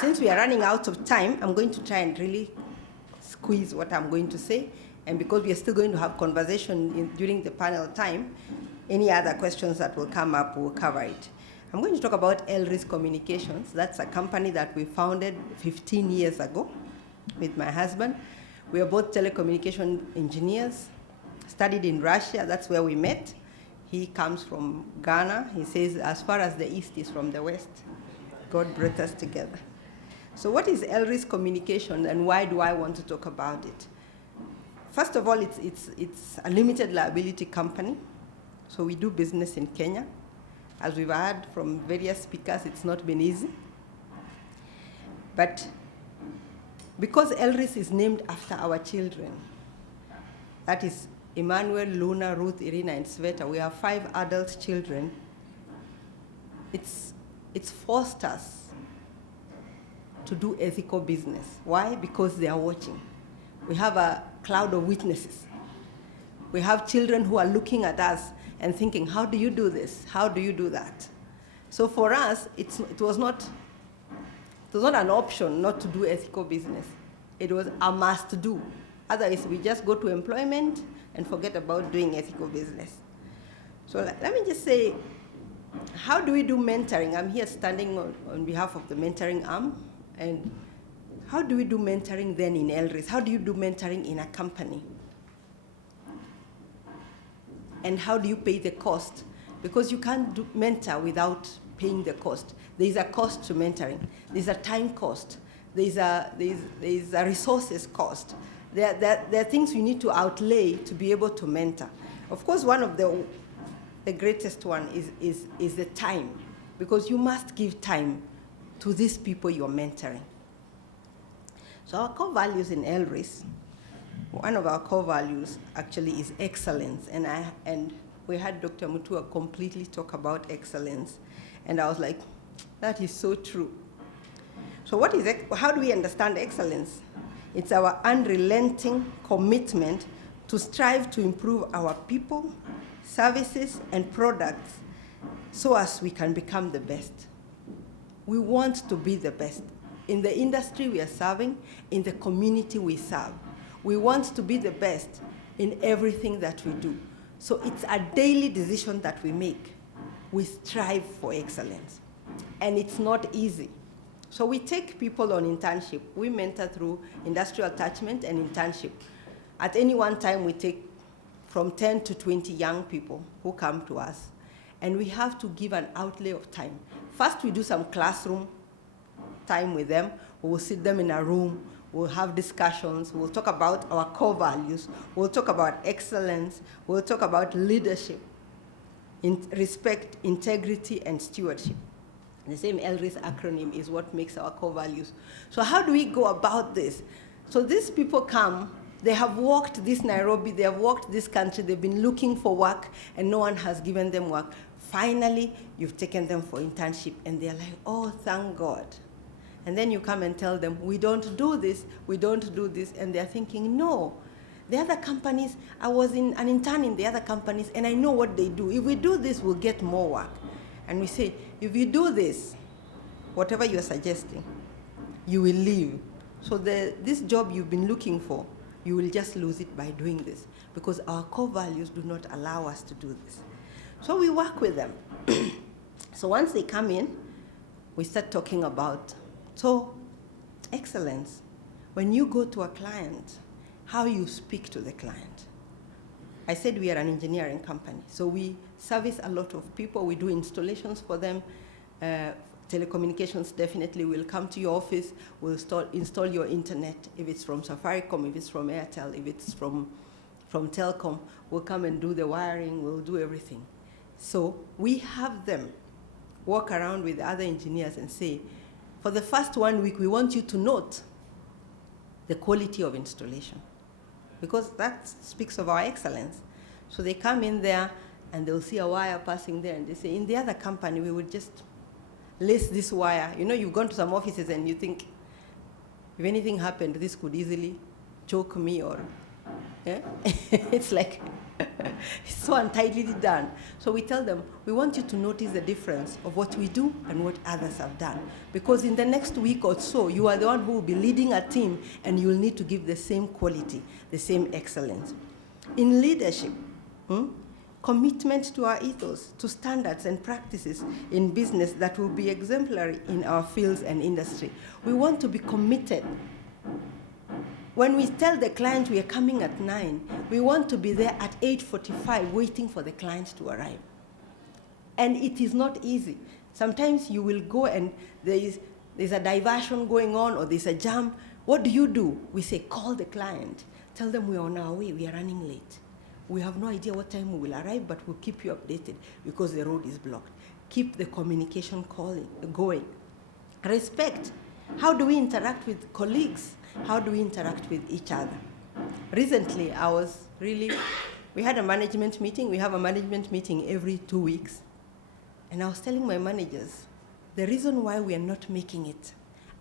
Since we are running out of time, I'm going to try and really squeeze what I'm going to say. And because we are still going to have conversation during the panel time, any other questions that will come up, we'll cover it. I'm going to talk about ELRIS Communications. That's a company that we founded 15 years ago with my husband. We are both telecommunication engineers, studied in Russia. That's where we met. He comes from Ghana. He says, as far as the East is from the West, God brought us together. So what is ELRIS Communication, and why do I want to talk about it? First of all, it's a limited liability company. So we do business in Kenya. As we've heard from various speakers, it's not been easy. But because ELRIS is named after our children, that is Emmanuel, Luna, Ruth, Irina, and Sveta, we have 5 adult children. It's forced us to do ethical business. Why? Because they are watching. We have a cloud of witnesses. We have children who are looking at us and thinking, how do you do this? How do you do that? So for us, it was not an option not to do ethical business. It was a must do. Otherwise, we just go to employment and forget about doing ethical business. So let me just say, how do we do mentoring? I'm here standing on behalf of the mentoring arm. And how do we do mentoring then in ELRIS? How do you do mentoring in a company? And how do you pay the cost? Because you can't do mentor without paying the cost. There's a cost to mentoring. There's a time cost. There's a resources cost. There are things you need to outlay to be able to mentor. Of course, one of the greatest one is the time, because you must give time to these people you're mentoring. So our core values in ELRIS, one of our core values actually is excellence. And we had Dr. Mutua completely talk about excellence. And I was like, that is so true. So how do we understand excellence? It's our unrelenting commitment to strive to improve our people, services, and products so as we can become the best. We want to be the best in the industry we are serving, in the community we serve. We want to be the best in everything that we do. So it's a daily decision that we make. We strive for excellence. And it's not easy. So we take people on internship. We mentor through industrial attachment and internship. At any one time, we take from 10 to 20 young people who come to us. And we have to give an outlay of time. First, we do some classroom time with them. We will sit them in a room. We'll have discussions. We'll talk about our core values. We'll talk about excellence. We'll talk about leadership, respect, integrity, and stewardship. The same ELRIS acronym is what makes our core values. So how do we go about this? So these people come, they have walked this Nairobi, they have walked this country, they've been looking for work, and no one has given them work. Finally, you've taken them for internship, and they're like, oh, thank God. And then you come and tell them, we don't do this, and they're thinking, no. The other companies, I was an intern in the other companies, and I know what they do. If we do this, we'll get more work. And we say, if you do this, whatever you're suggesting, you will leave. So this job you've been looking for, you will just lose it by doing this, because our core values do not allow us to do this. So we work with them. So once they come in, we start talking about, so excellence. When you go to a client, how you speak to the client. I said we are an engineering company, so we service a lot of people. We do installations for them. Telecommunications definitely will come to your office. We'll install your internet. If it's from Safaricom, if it's from Airtel, if it's from Telcom, we'll come and do the wiring. We'll do everything. So we have them walk around with other engineers and say, for the first 1 week, we want you to note the quality of installation, because that speaks of our excellence. So they come in there, and they'll see a wire passing there, and they say, in the other company, we would just lace this wire. You know, you've gone to some offices, and you think, if anything happened, this could easily choke me, or, yeah? It's like, It's so untidily done. So we tell them, we want you to notice the difference of what we do and what others have done. Because in the next week or so, you are the one who will be leading a team, and you will need to give the same quality, the same excellence. In leadership, commitment to our ethos, to standards and practices in business that will be exemplary in our fields and industry. We want to be committed. When we tell the client we are coming at 9, we want to be there at 8:45 waiting for the client to arrive. And it is not easy. Sometimes you will go and there's a diversion going on, or there's a jam. What do? We say, call the client. Tell them we are on our way, we are running late. We have no idea what time we will arrive, but we'll keep you updated because the road is blocked. Keep the communication going. Respect. How do we interact with colleagues? How do we interact with each other? Recently, we had a management meeting. We have a management meeting every 2 weeks. And I was telling my managers, the reason why we are not making it,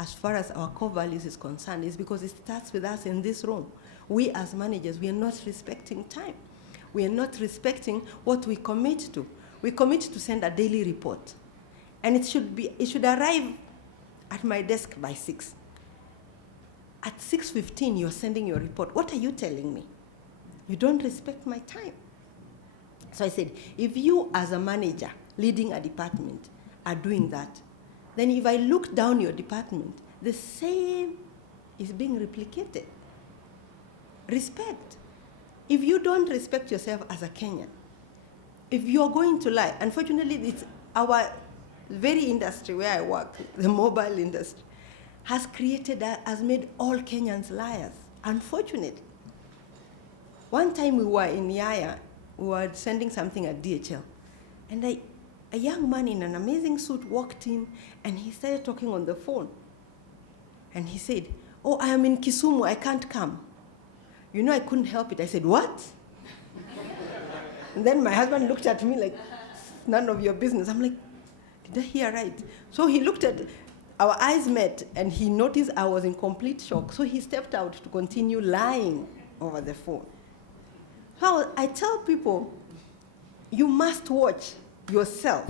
as far as our core values is concerned, is because it starts with us in this room. We as managers, we are not respecting time. We are not respecting what we commit to. We commit to send a daily report. And it should arrive at my desk by 6. At 6:15, you're sending your report. What are you telling me? You don't respect my time. So I said, if you as a manager leading a department are doing that, then if I look down your department, the same is being replicated. Respect. If you don't respect yourself as a Kenyan, if you're going to lie, unfortunately, it's our very industry where I work, the mobile industry, has made all Kenyans liars, unfortunately. One time we were in Yaya, we were sending something at DHL, and a young man in an amazing suit walked in, and he started talking on the phone. And he said, "Oh, I am in Kisumu, I can't come." You know, I couldn't help it. I said, "What?" And then my husband looked at me like, "None of your business." I'm like, did I hear right? So he looked at, our eyes met, and he noticed I was in complete shock. So he stepped out to continue lying over the phone. So I tell people, you must watch yourself.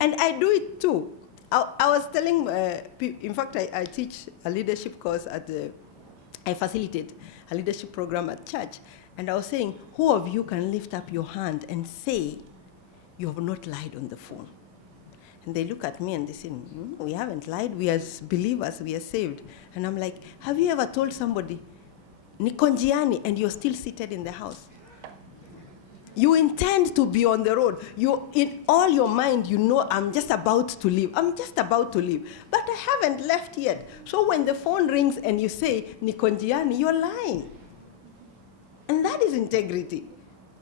And I do it too. I was telling, in fact, I teach a leadership course I facilitate a leadership program at church. And I was saying, who of you can lift up your hand and say, you have not lied on the phone? And they look at me and they say, we haven't lied. We as believers, we are saved. And I'm like, have you ever told somebody, niko njiani, and you're still seated in the house? You intend to be on the road. In all your mind, you know, I'm just about to leave. I'm just about to leave. But I haven't left yet. So when the phone rings and you say, niko njiani, you're lying. And that is integrity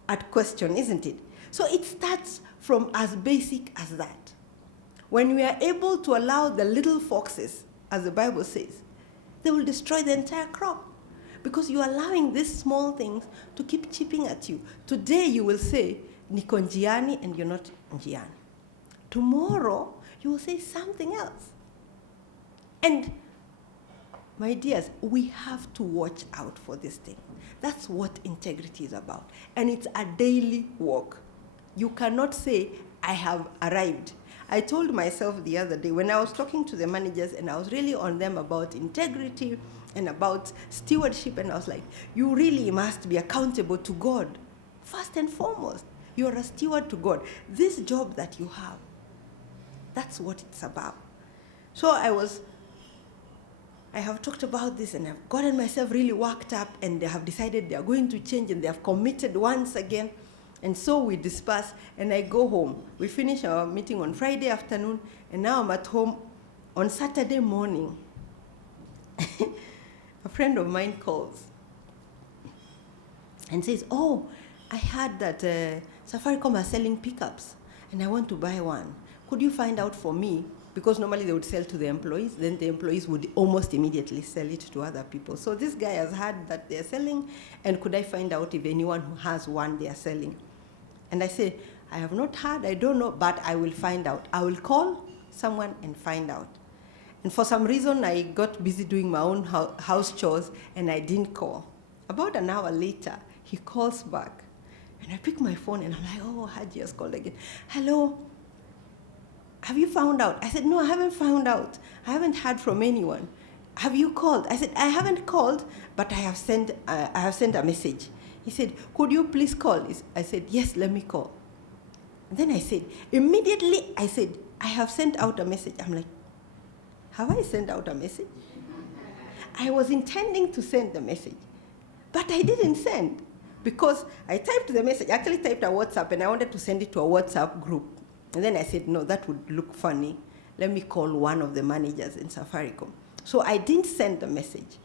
at question, isn't it? So it starts from as basic as that. When we are able to allow the little foxes, as the Bible says, they will destroy the entire crop. Because you're allowing these small things to keep chipping at you. Today you will say, niko njiani, and you're not njiani. Tomorrow, you will say something else. And, my dears, we have to watch out for this thing. That's what integrity is about. And it's a daily walk. You cannot say, I have arrived. I told myself the other day, when I was talking to the managers and I was really on them about integrity and about stewardship, and I was like, you really must be accountable to God. First and foremost, you're a steward to God. This job that you have, that's what it's about. So I have talked about this, and I've gotten myself really worked up, and they have decided they are going to change, and they have committed once again. And so we disperse, and I go home. We finish our meeting on Friday afternoon, and now I'm at home on Saturday morning. A friend of mine calls and says, oh, I heard that Safaricom are selling pickups, and I want to buy one. Could you find out for me? Because normally they would sell to the employees, then the employees would almost immediately sell it to other people. So this guy has heard that they're selling, and could I find out if anyone who has one they are selling? And I say, I have not heard, I don't know, but I will find out. I will call someone and find out. And for some reason, I got busy doing my own house chores, and I didn't call. About an hour later, he calls back. And I pick my phone and I'm like, oh, Haji has called again. Hello, have you found out? I said, no, I haven't found out. I haven't heard from anyone. Have you called? I said, I haven't called, but I have sent a message. He said, could you please call? I said, yes, let me call. And then I said, immediately I said, I have sent out a message. I'm like, have I sent out a message? I was intending to send the message, but I didn't send because I typed the message, actually typed a WhatsApp, and I wanted to send it to a WhatsApp group. And then I said, no, that would look funny. Let me call one of the managers in Safaricom. So I didn't send the message.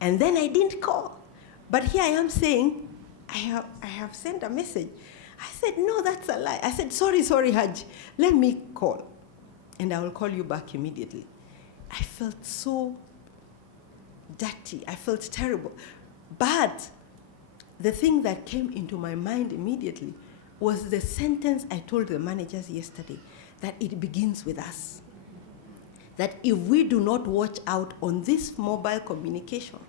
And then I didn't call. But here I am saying, I have sent a message. I said, no, that's a lie. I said, sorry, Haj, let me call. And I will call you back immediately. I felt so dirty. I felt terrible. But the thing that came into my mind immediately was the sentence I told the managers yesterday, that it begins with us. That if we do not watch out on this mobile communication,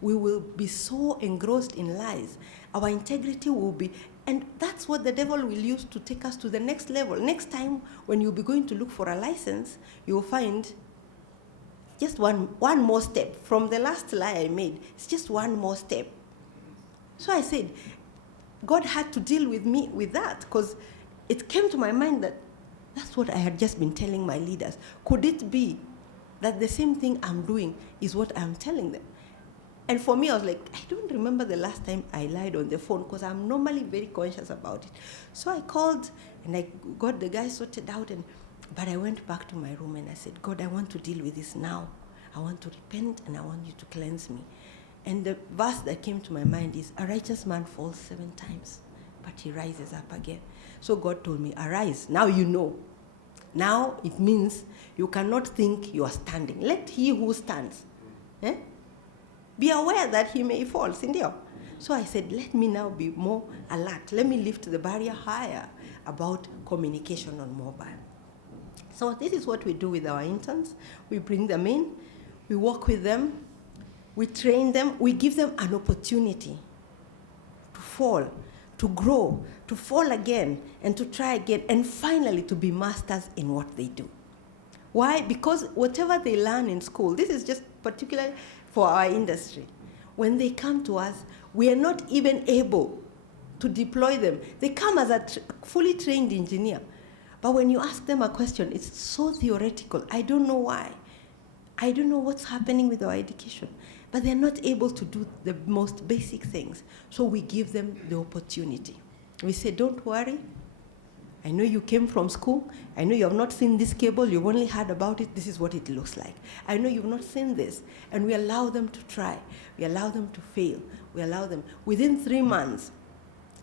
we will be so engrossed in lies. Our integrity will be, and that's what the devil will use to take us to the next level. Next time, when you'll be going to look for a license, you'll find just one more step. From the last lie I made, it's just one more step. So I said, God had to deal with me with that, because it came to my mind that that's what I had just been telling my leaders. Could it be that the same thing I'm doing is what I'm telling them? And for me, I was like, I don't remember the last time I lied on the phone, because I'm normally very conscious about it. So I called, and I got the guy sorted out, but I went back to my room, and I said, God, I want to deal with this now. I want to repent, and I want you to cleanse me. And the verse that came to my mind is, a righteous man falls 7 times, but he rises up again. So God told me, arise. Now you know. Now it means you cannot think you are standing. Let he who stands be aware that he may fall. So I said, let me now be more alert. Let me lift the barrier higher about communication on mobile. So this is what we do with our interns. We bring them in, we work with them, we train them, we give them an opportunity to fall, to grow, to fall again, and to try again, and finally to be masters in what they do. Why? Because whatever they learn in school, this is just particularly for our industry, when they come to us, we are not even able to deploy them. They come as a fully trained engineer, but when you ask them a question, it's so theoretical. I don't know why. I don't know what's happening with our education. But they're not able to do the most basic things. So we give them the opportunity. We say, don't worry. I know you came from school. I know you have not seen this cable. You've only heard about it. This is what it looks like. I know you've not seen this. And we allow them to try. We allow them to fail. We allow them. Within 3 months,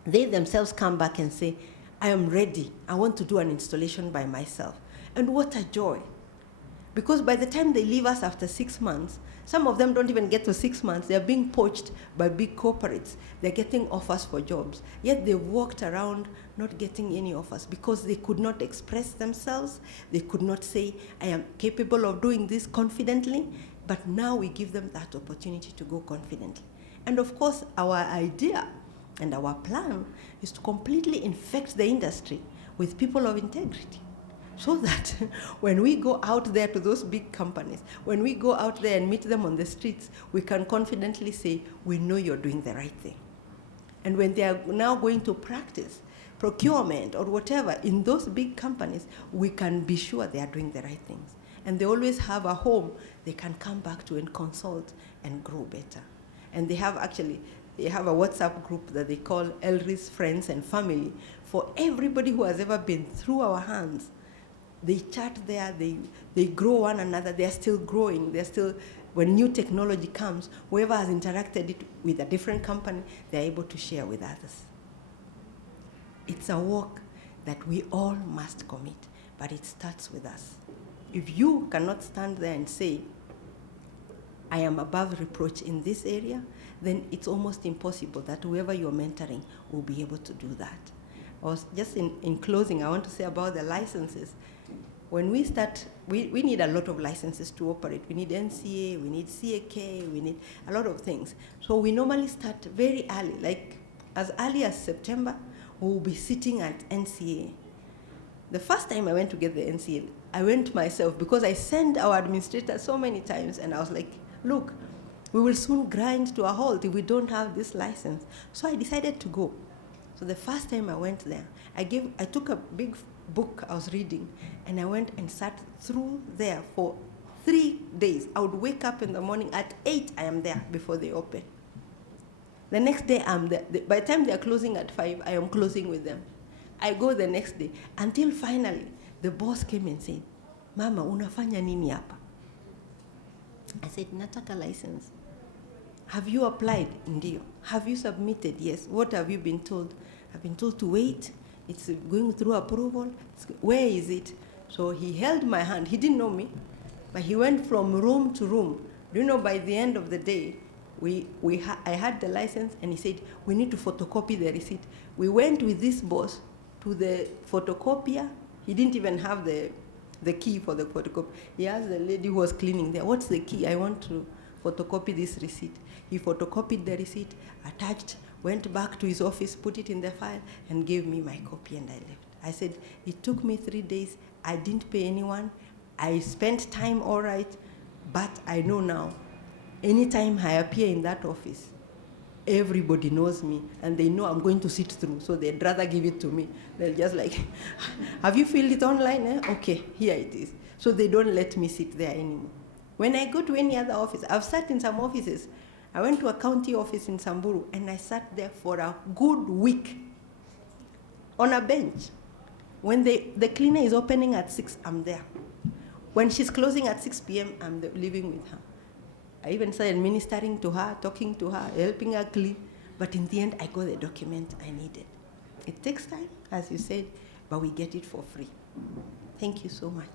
they themselves come back and say, I am ready. I want to do an installation by myself. And what a joy. Because by the time they leave us after 6 months, some of them don't even get to 6 months. They're being poached by big corporates. They're getting offers for jobs. Yet they've walked around not getting any offers because they could not express themselves. They could not say, I am capable of doing this confidently. But now we give them that opportunity to go confidently. And of course, our idea and our plan is to completely infect the industry with people of integrity. So that when we go out there to those big companies, when we go out there and meet them on the streets, we can confidently say, we know you're doing the right thing. And when they are now going to practice procurement or whatever in those big companies, we can be sure they are doing the right things. And they always have a home they can come back to and consult and grow better. And they have a WhatsApp group that they call Elris Friends and Family for everybody who has ever been through our hands. They chat there, they grow one another, they're still growing, when new technology comes, whoever has interacted it with a different company, they're able to share with others. It's a work that we all must commit, but it starts with us. If you cannot stand there and say, I am above reproach in this area, then it's almost impossible that whoever you're mentoring will be able to do that. Just in closing, I want to say about the licenses. When we start, we need a lot of licenses to operate. We need NCA, we need CAK, we need a lot of things. So we normally start very early, like as early as September, we will be sitting at NCA. The first time I went to get the NCA, I went myself because I sent our administrator so many times, and I was like, look, we will soon grind to a halt if we don't have this license. So I decided to go. So the first time I went there, I took a big book I was reading, and I went and sat through there for 3 days. I would wake up in the morning at 8, I am there before they open. The next day, I'm there. By the time they're closing at 5, I am closing with them. I go the next day, until finally, the boss came and said, Mama, unafanya nini hapa? I said, nataka license. Have you applied? Ndio. Have you submitted? Yes. What have you been told? I've been told to wait. It's going through approval. Where is it? So he held my hand. He didn't know me, but he went from room to room. Do you know, by the end of the day, I had the license, and he said, we need to photocopy the receipt. We went with this boss to the photocopier. He didn't even have the key for the photocopy. He asked the lady who was cleaning there, what's the key? I want to photocopy this receipt. He photocopied the receipt, attached, went back to his office, put it in the file, and gave me my copy, and I left. I said, it took me 3 days. I didn't pay anyone. I spent time all right, but I know now, anytime I appear in that office, everybody knows me, and they know I'm going to sit through, so they'd rather give it to me. They'll just like, have you filled it online? Eh? Okay, here it is. So they don't let me sit there anymore. When I go to any other office, I've sat in some offices. I went to a county office in Samburu, and I sat there for a good week on a bench. When the cleaner is opening at 6, I'm there. When she's closing at 6 p.m., I'm living with her. I even started ministering to her, talking to her, helping her clean. But in the end, I got the document I needed. It takes time, as you said, but we get it for free. Thank you so much.